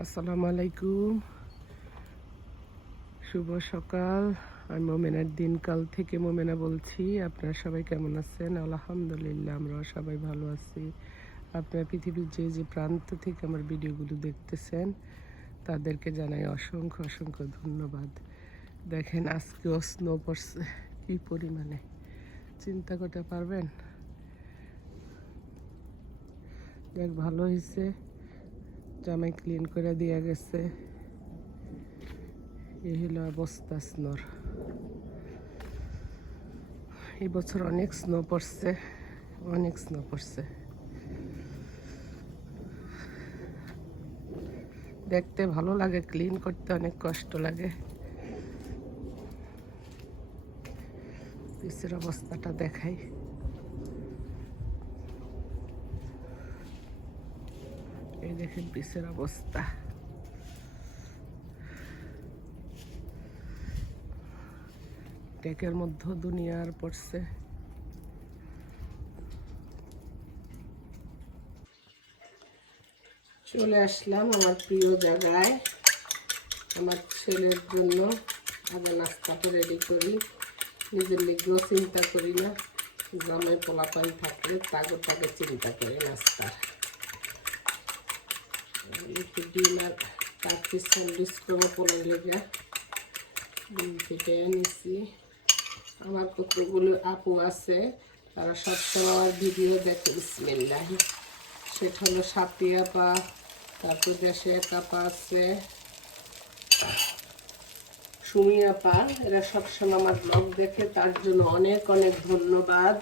আসসালামু আলাইকুম। শুভ সকাল। আমি মোমেনার দিনকাল থেকে মোমেনা বলছি। আপনারা সবাই কেমন আছেন? আলহামদুলিল্লাহ, আমরাও সবাই ভালো আছি। আপনারা পৃথিবীর যে যে প্রান্ত থেকে আমার ভিডিওগুলো দেখতেছেন, তাদেরকে জানাই অসংখ্য অসংখ্য ধন্যবাদ। দেখেন, আজকেও স্নো পড়ছে। কী পরিমাণে? চিন্তা করতে পারবেন? দেখ, ভালো হয়েছে। জামাই ক্লিন করে দিয়া গেছে। এই হলো অবস্থা স্নোর এই বছর অনেক স্নো পড়ছে, অনেক স্নো পড়ছে। দেখতে ভালো লাগে ক্লিন করতে অনেক কষ্ট লাগে। পিসের অবস্থাটা দেখাই। এই দেখেন পিসের অবস্থা। টেকের মধ্যে দুনিয়ার পড়ছে। চলে আসলাম আমার প্রিয় জায়গায়। আমার ছেলের জন্য আগে নাস্তাটা রেডি করি। নিজের লিগেও চিন্তা করি না। জামাই পোলাপান থাকলে তাগো তাকে চিন্তা করি নাস্তার। একটু ডিম আর চার স্যান্ডউইচ করে পরে লেগে ডিম কেটে নিছি আমার কতগুলো আপু আছে, তারা সবসময় আমার ভিডিও দেখে, বিসমিল্লাহ। সেটা হলো সাথী আপা, তারপর দেশে এক আপা আছে, সুমি আপা, এরা সবসময় আমার ব্লগ দেখে, তার জন্য অনেক অনেক ধন্যবাদ।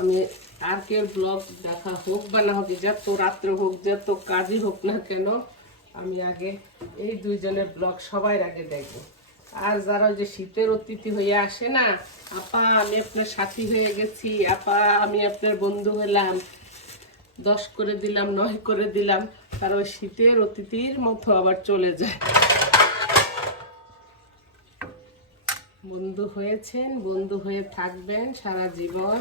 আমি আর কেউ ব্লগ দেখা হোক বা না হোক, যত রাত্রে হোক, যত কাজই হোক না কেন, আমি আগে এই দুইজনের ব্লগ সবাই আগে দেখব। আর যারা যে শীতের অতিথি হয়ে আসে না, আপা, আমি আপনার সাথী হয়ে গেছি, আপা, আমি আপনার বন্ধু হলাম। দশ করে দিলাম, নয় করে দিলাম, তারা ওই শীতের অতিথির মতো আবার চলে যায়। বন্ধু হয়েছেন, বন্ধু হয়ে থাকবেন সারা জীবন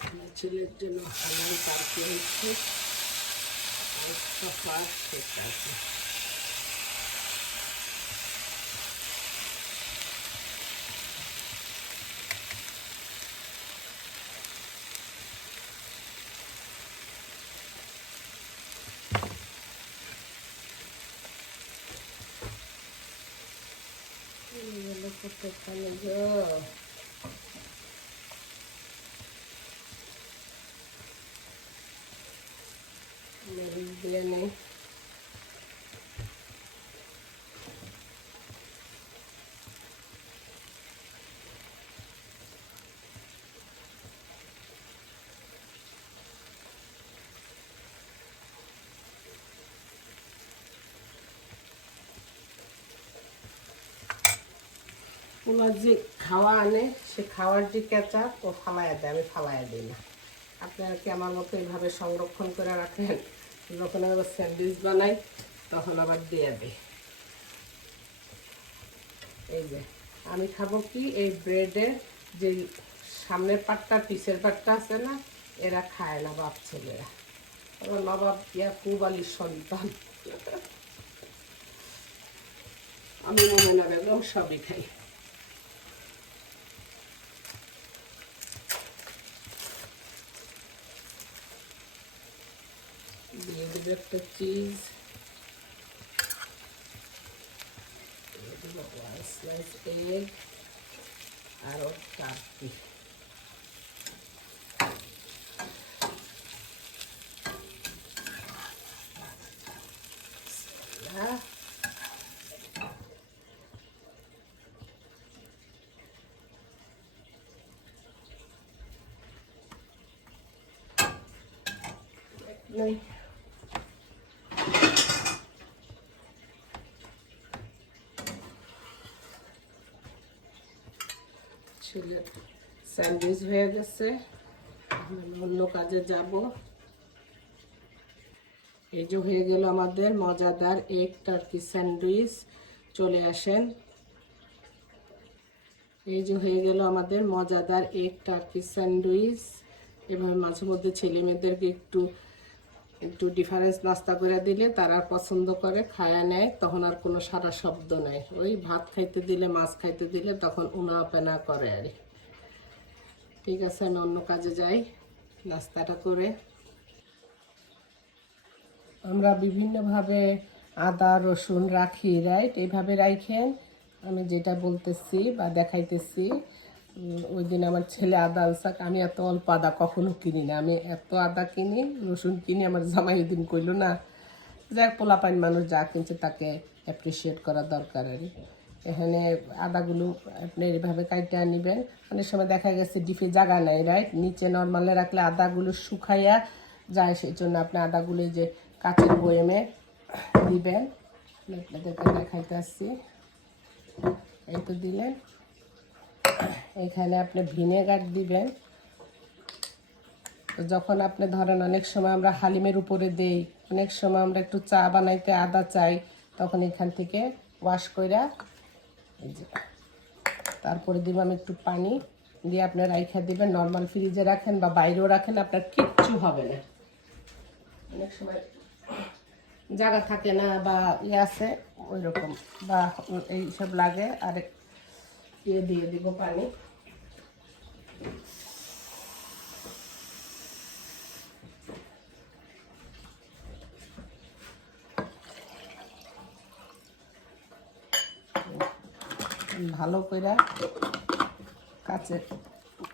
আমার ছেলের জন্য হালাল কাটতে হচ্ছে ফার্স্ট করতে আছে। এগুলো কতখানি দিয়ে ওনার যে খাওয়া আনে, সে খাওয়ার যে কেঁচা ও ফালাইয়া দেয়, আমি ফালাইয়া দিই না। আপনারা কি আমার মতো এইভাবে সংরক্ষণ করে রাখেন? যখন আবার স্যান্ডউইচ বানাই, তখন আবার দিয়ে দিই। এই যে, আমি খাব কি? এই ব্রেডের যে সামনের পাটটা, পিসের পাটটা আছে না, এরা খায় না বাপ ছেলেরা। ওরা নবাব ইয়া কুবালির সন্তান। আমি মনে না বেগম সবই খাই দিয়ে দেবো একটা চিজ স্লাইস এগ আর টার্কি নেই ছেলের স্যান্ডউইচ হয়ে গেছে। অন্য কাজে যাব। এই যে হয়ে গেল আমাদের মজাদার এগ টার্কি স্যান্ডউইচ। চলে আসেন। এই যে হয়ে গেল আমাদের মজাদার এগ টার্কি স্যান্ডউইচ। এভাবে মাঝে মধ্যে ছেলে মেয়েদেরকে একটু একটু ডিফারেন্স নাস্তা করে দিলে তারা পছন্দ করে, খায়া নেয়, তখন আর কোনো সারা শব্দ নাই। ওই ভাত খাইতে দিলে, মাছ খাইতে দিলে তখন উনা পেনা করে আর ঠিক আছে, আমি অন্য কাজে যাই, নাস্তাটা করে। আমরা বিভিন্নভাবে আদা, রসুন রাখি রাইট এইভাবে রাখেন আমি যেটা বলতেছি বা দেখাইতেছি। ওই দিন আমার ছেলে আদা আনসাক আমি এত অল্প আদা কখনো কিনি না। আমি এত আদা কিনি, রসুন কিনি, আমার জামাই দিন কইলো, না, যাক, পোলাপাইন মানুষ যা কিনছে তাকে অ্যাপ্রিসিয়েট করা দরকার আর এখানে আদাগুলো আপনি এইভাবে কাইটা নেবেন অনেক সময় দেখা গেছে, ডিপে জায়গা নাই রাইট নিচে নর্মালে রাখলে আদাগুলো শুকাইয়া যায় সেই জন্য আপনি আদাগুলো যে কাচের বয়েমে দিবেন। আপনাদেরকে দেখাইতে আসছি। এই তো দিলেন। এখানে আপনি ভিনেগার দিবেন। যখন আপনি ধরেন অনেক সময় আমরা হালিমের উপরে দেই, অনেক সময় আমরা একটু চা বানাইতে আদা চাই, তখন এখান থেকে ওয়াশ যে তারপরে দিব আমি একটু পানি দিয়ে আপনি রাইখা দিবেন। নর্মাল ফ্রিজে রাখেন বা বাইরেও রাখেন, আপনার কিচ্ছু হবে না। অনেক সময় জায়গা থাকে না বা ইয়ে আছে ওই রকম বা এইসব লাগে। আর ইয়ে দিয়ে দিব পানি। ভালো করে কাছে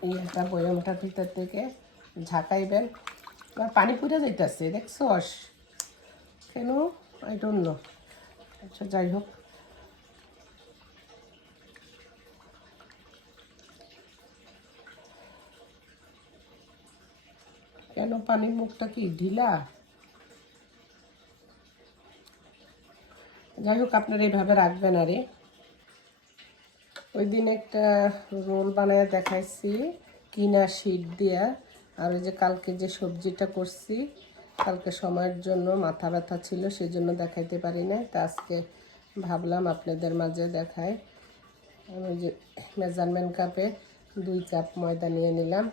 ইয়েটা বয়মটার ভিতর থেকে ঝাঁকাইবেন। আর পানি পুড়ে যাইতেছে, দেখছস? কেন? ডোন্ট নো আচ্ছা যাই হোক। কেন পানির মুখটা কি ঢিলা? যাই হোক, আপনারা এইভাবে রাখবেন আরে। ওই দিন একটা রোল বানায় দেখাইছি, কিনা শীট দিয়া। আর ওই যে কালকে যে সবজিটা করছি, কালকে সময়ের জন্য মাথা ব্যথা ছিল সেই জন্য দেখাইতে পারি না তা আজকে ভাবলাম আপনাদের মাঝে দেখায় আমি যে মেজারমেন্ট কাপে দুই কাপ ময়দা নিয়ে নিলাম।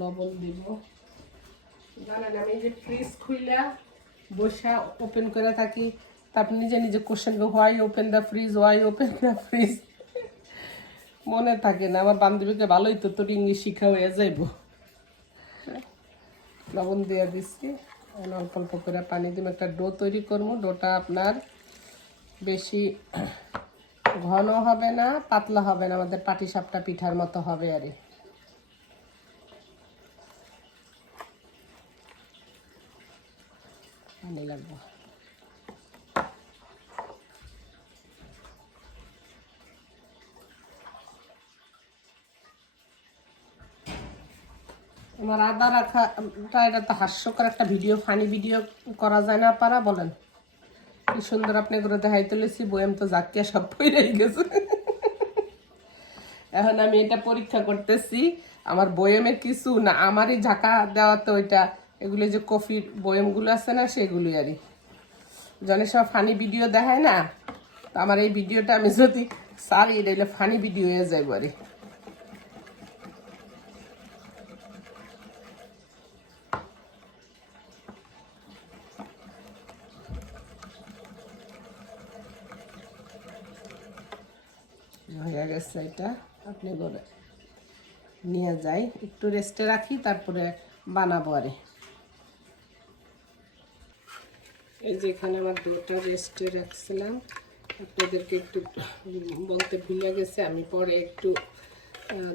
লবণ দিব। জানেন আমি যে ফ্রিজ খুইলা বসা ওপেন করে থাকি। তারপর নিজে নিজে question why open the fridge why open the fridge মনে থাকে না আমার বান্ধবীকে ভালোই তো তোর ইংলিশ শিখা হয়ে যাইব। লবণ দিয়ে দিচ্ছি। অল্প অল্প করে পানি দিব একটা ডো তৈরি করব। ডোটা আপনার বেশি ঘন হবে না পাতলা হবে না আমাদের পাটি সাপটা পিঠার মতো হবে আর আমার আদা রাখাটা এটা তো হাস্যকর একটা ভিডিও ফানি ভিডিও করা যায় না পারা, বলেন। কি সুন্দর আপনি করে দেখাই তুলেছি বইম তো জাকিয়া সব পইরেই গেছে। এখন আমি এটা পরীক্ষা করতেছি, আমার বয়েমে কিছু না, আমারই ঝাঁকা দেওয়া তো ওইটা এগুলো যে কফির বয়েমগুলো আছে না, সেগুলোই আরই জনের সব ফানি ভিডিও দেখায় না, তো আমার এই ভিডিওটা আমি যদি সারি এটা ফানি ভিডিও হয়ে যাইব আরে হয়ে গেছে এটা, আপনি করে নিয়ে যাই, একটু রেস্টে রাখি, তারপরে বানাবো আরে এই যে এখানে আমার দুটা রেস্টে রাখছিলাম। আপনাদেরকে একটু বলতে ভুলে গেছে, আমি পরে একটু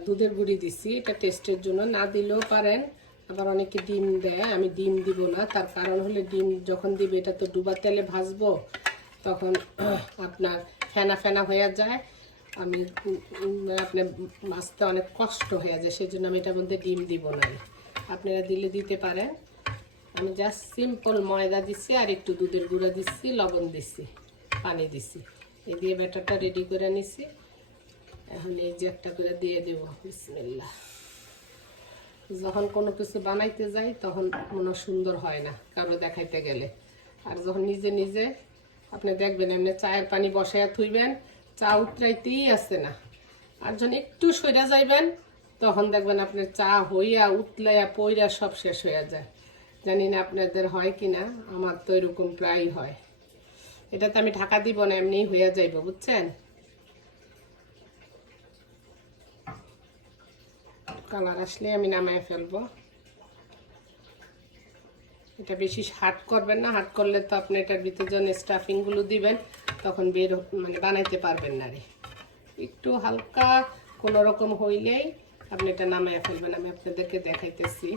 দুধের গুঁড়ি দিছি। এটা টেস্টের জন্য। না দিলেও পারেন। আবার অনেকে ডিম দেয়, আমি ডিম দিব না। তার কারণ হলে ডিম যখন দিবে, এটা তো ডুবা তেলে ভাজবো, তখন আপনার ফেনা ফেনা হয়ে যায়। আমি আপনার মাছতে অনেক কষ্ট হয়ে যায় সেই জন্য আমি এটার মধ্যে ডিম দিব না। আপনারা দিলে দিতে পারেন। আমি জাস্ট সিম্পল ময়দা দিচ্ছি আর একটু দুধের গুঁড়া দিচ্ছি লবণ দিচ্ছি পানি দিচ্ছি এই দিয়ে ব্যাটারটা রেডি করে নিছি। এখন এই যে একটা করে দিয়ে দেবো, বিসমিল্লাহ। যখন কোনো কিছু বানাইতে যাই তখন মনে সুন্দর হয় না, কারও দেখাইতে গেলে। আর যখন নিজে নিজে, আপনি দেখবেন এমনি চায়ের পানি বসাইয়া থুইবেন, চা উতরাইতেই আসছে না। আর যখন একটু সইরা যাইবেন, তখন দেখবেন আপনার চা হইয়া, উতলাইয়া, পইরা সব শেষ হইয়া যায়। জানি না আপনাদের হয় কি না, আমার তো এরকম প্রায় হয়। এটাতে আমি ঢাকা দিব না, এমনিই হইয়া যাইব, বুঝছেন? কালার আসলে আমি নামায় ফেলব। এটা বেশি হাট করবেন না হাট করলে তো আপনি এটার ভিতরে যখন স্টাফিংগুলো দিবেন, তখন বের মানে বানাইতে পারবেন না রে। একটু হালকা কোনো রকম হইলেই আপনি এটা নামায় ফেলবেন, আমি আপনাদেরকে দেখাইতেছি।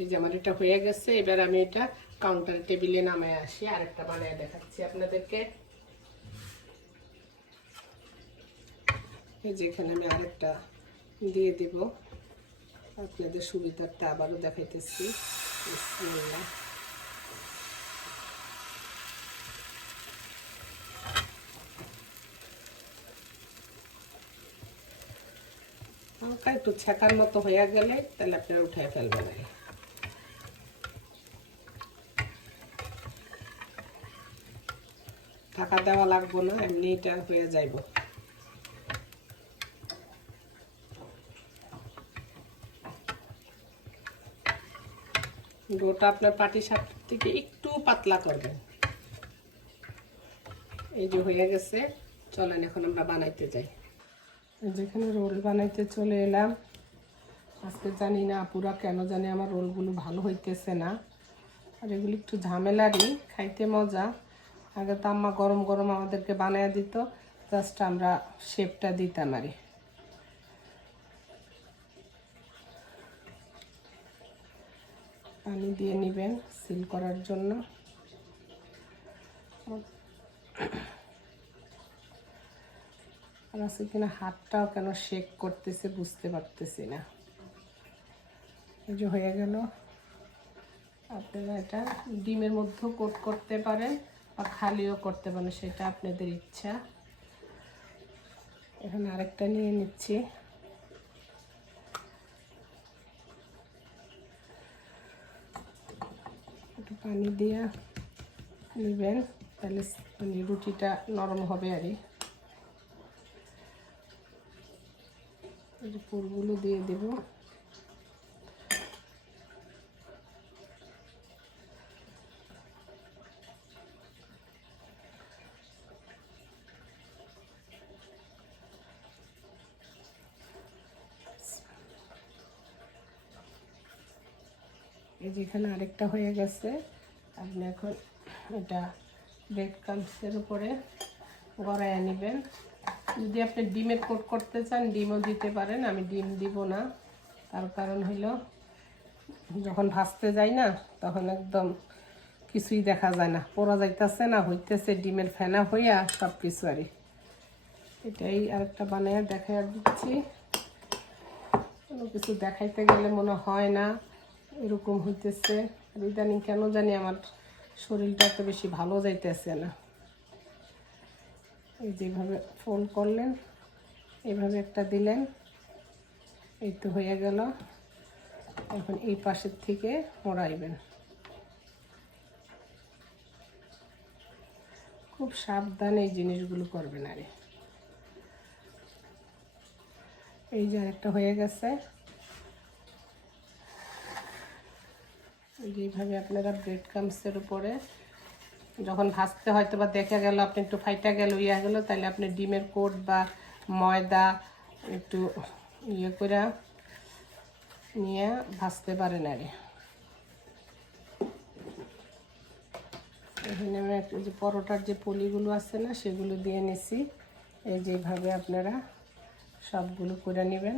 এই যে আমার এটা হয়ে গেছে, এবার আমি এটা কাউন্টার টেবিলে নামায় আসি, আরেকটা বানিয়ে দেখাচ্ছি আপনাদেরকে। এই যে এখানে আমি আরেকটা দিয়ে দিব। আপনাদের সুবিধার্থে আবারও দেখাইতেছি। বিসমিল্লাহ। একটু ছেঁকার মতো হয়ে গেলে তাহলে আপনারা উঠায় ফেলবেন আগে টাকা দেওয়া লাগবো না, এমনি এটা হয়ে যাইব। ডোটা আপনার পাটি সাপ থেকে একটু পাতলা করবেন। এই যে হয়ে গেছে, চলেন এখন আমরা বানাইতে যাই। যেখানে রোল বানাইতে চলে এলাম। আজকে জানি না আপুরা কেন জানি আমার রোলগুলো ভালো হইতেছে না। আর এগুলি একটু ঝামেলারই, খাইতে মজা। আগে তো আম্মা গরম গরম আমাদেরকে বানায় দিত জাস্ট আমরা শেপটা দিতাম আরই পানি দিয়ে নেবেন সিল করার জন্য। আর আছে কিনা হাতটাও কেন শেক করতেছে বুঝতে পারতেছি না। হয়ে গেল। আপনারা এটা ডিমের মধ্যেও কোট করতে পারেন। বা খালিও করতে পারেন সেটা আপনাদের ইচ্ছা। এখন আরেকটা নিয়ে নিচ্ছি। একটু পানি দিয়ে নেবেন, তাহলে মানে রুটিটা নরম হবে আর যে পুরগুলো দিয়ে দেব। এই যে এখানে আরেকটা হয়ে গেছে। আপনি এখন এটা ব্রেড ক্রামসের উপরে গড়াইয়া নেবেন। যদি আপনি ডিমের কোট করতে চান, ডিমও দিতে পারেন। আমি ডিম দিব না। তার কারণ হইল, যখন ভাজতে যাই না, তখন একদম কিছুই দেখা যায় না। পোড়া যাইতেছে না, হইতেছে ডিমের ফেনা হইয়া সব কিছু আরই এটাই আরেকটা বানাইয়া দেখা দিচ্ছি। কোনো কিছু দেখাইতে গেলে মনে হয় না। এরকম হইতেছে। আর ইদানিং কেন জানি আমার শরীরটা এত বেশি ভালো যাইতেছে না। এই যেভাবে ফোন করলেন এইভাবে একটা দিলেন, এই তো হয়ে গেল। এখন এই পাশের থেকে মোড়াইবেন। খুব সাবধানে এই জিনিসগুলো করবেন আরে। এই যে একটা হয়ে গেছে। যেইভাবে আপনারা ব্রেড ক্রামসের উপরে যখন ভাজতে হয়তো বা দেখা গেল, আপনি একটু ফাইটা গেল, ইয়া গেল, তাহলে আপনি ডিমের কোট বা ময়দা একটু ইয়ে করে নিয়ে ভাজতে পারেন আর এখানে আমি একটু যে পরোটার যে পলিগুলো আছে না, সেগুলো দিয়ে নিছি। এই যেভাবে আপনারা সবগুলো করে নেবেন।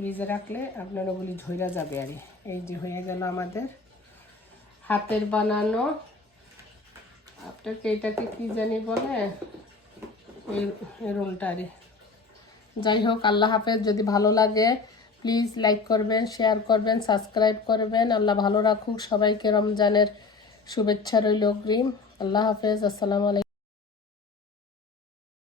ফ্রিজে রাখলে আপনার ওগুলি ঝইরা যাবে আর এই যে হয়ে গেল আমাদের হাতের বানানো। আপনাকে এটাকে কি জানি বলে? এই রোলটারে যাই হোক, আল্লাহ হাফেজ। যদি ভালো লাগে প্লিজ লাইক করবেন শেয়ার করবেন সাবস্ক্রাইব করবেন। আল্লাহ ভালো রাখুক। সবাইকে রমজানের শুভেচ্ছা রইল অগ্রিম। আল্লাহ হাফেজ। আসসালামু আলাইকুম।